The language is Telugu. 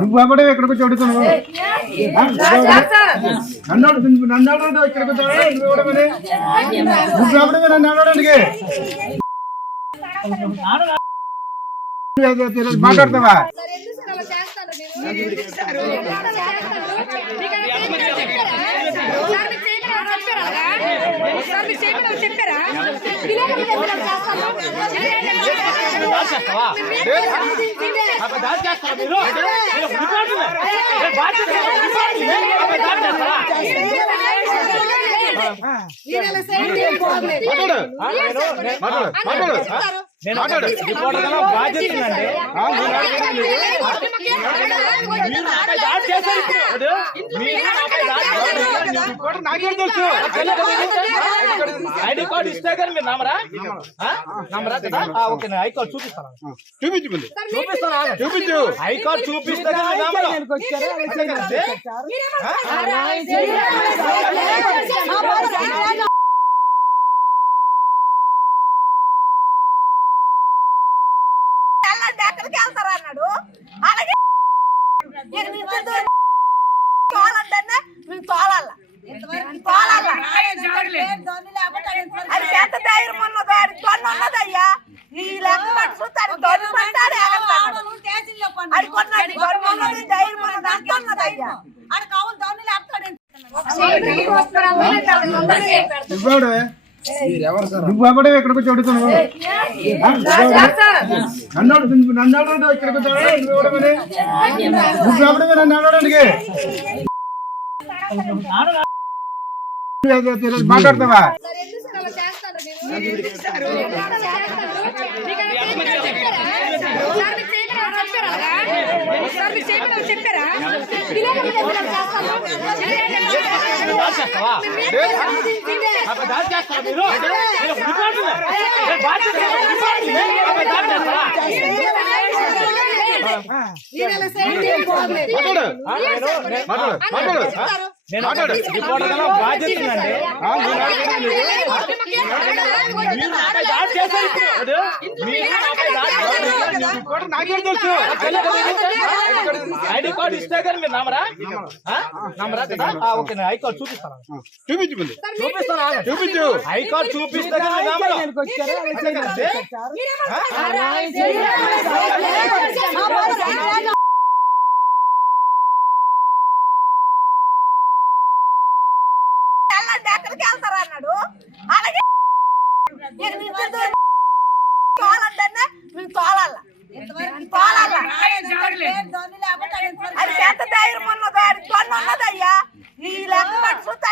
నువ్వు ఎక్కడికి చదువుతున్నావు నన్ను ఇక్కడికి నువ్వు నన్ను ఆడడానికి మాట్లాడతావా? చెప్పారా నాకేం తెలుసు ఐడి కార్డు ఇస్తే కానీ మీరు నమ్మరా కదా? ఓకే ఐ కార్డు చూపిస్తాను. చూపించు ఐ కార్డు చూపిస్తే ఎక్కడికి వెళ్తారా అన్నాడు. అలాగే తోలాల అది ఎంత ధైర్యం ఉన్నదో అది దొన్ను ఉన్నదయ్యా. ఈ లెక్క పట్టుకుంటాడు దొన్ను పట్టాడు అది కొన్నాడు దొన్ను ఉన్నది ధైర్యం ఉన్నది అంత ఉన్నదయ్యా. అది కావాలి దొన్ను లేపుతాడు. నువ్వు ఎక్కడికి చదువుతున్నావు నన్ను ఇక్కడికి నువ్వు నన్ను ఆడడానికి మాట్లాడతావా? చెప్పారా నాకేం తెలుసు ఐడి కార్డు ఇస్తే కానీ మీరు నమ్మరా కదా? ఓకే ఐ కార్డు చూపిస్తాను. చూపించు ఐ కార్డు చూపిస్తే ఎక్కడికి వెళ్తారా అన్నాడు. అలాగే తోలాల అది ఎంత ధైర్యం ఉన్నదో అది దొన్ను ఉన్నదయ్యా. ఈ లెక్క పట్టుకుంటాడు